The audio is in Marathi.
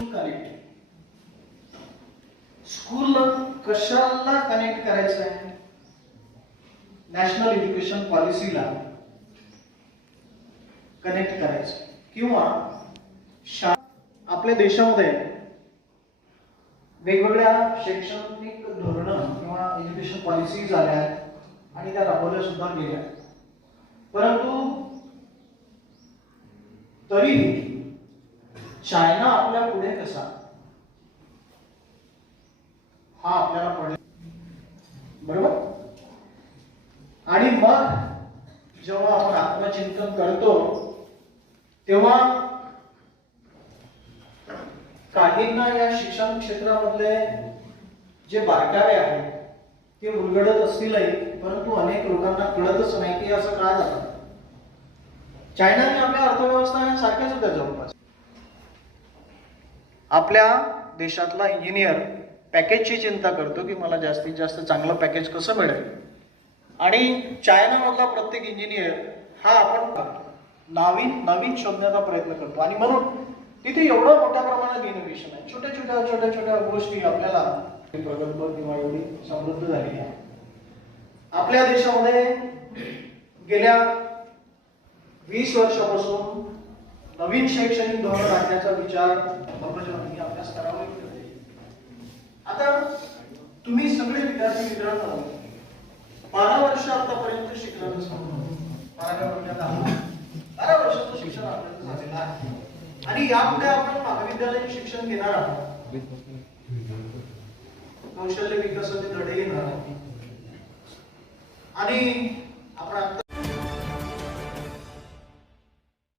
कुठून कनेक्ट स्कूलला कशाला कनेक्ट करायचं आहे? नॅशनल एज्युकेशन पॉलिसीला कनेक्ट करायचं. किंवा आपल्या देशामध्ये वेगवेगळ्या शैक्षणिक धोरण किंवा एज्युकेशन पॉलिसी झाल्या आहेत आणि त्या राबवल्या सुद्धा गेल्या परंतु तरीही चायना आपल्याला पडेल. बरोबर? आणि मग जेव्हा आपण आत्मचिंतन करतो तेव्हा काहींना या शिक्षण क्षेत्रामधले जे बारकावे आहेत ते उलगडत असतीलही परंतु अनेक लोकांना कळतच नाही की असं का झालं. चायनाने आपल्या अर्थव्यवस्था ह्या सारख्याच होत्या जवळपास. आपल्या देशातला इंजिनियर पॅकेजची चिंता करतो की मला जास्तीत जास्त चांगलं पॅकेज कसं मिळेल? आणि चायनामधला प्रत्येक इंजिनियर हा आपण नवीन नवीन शोधण्याचा प्रयत्न करतो. आणि म्हणून तिथे एवढं मोठ्या प्रमाणात इनोव्हेशन आहे. छोट्या छोट्या छोट्या छोट्या गोष्टी आपल्याला प्रगल्भ किंवा एवढी समृद्ध झालेली आहे. आपल्या देशामध्ये गेल्या वीस वर्षापासून नवीन शैक्षणिक धोरण आणण्याचा विचार विद्यार्थी मित्रांनो बारा वर्ष आतापर्यंत शिकलं बाराव्या वर्गात आहात. बारा वर्षाचं शिक्षण आपल्याला झालेलं आहे. आणि यापुढे आपण महाविद्यालयीन शिक्षण घेणार आहोत. कौशल्य विकासाचे धडे घेणार आहोत. आणि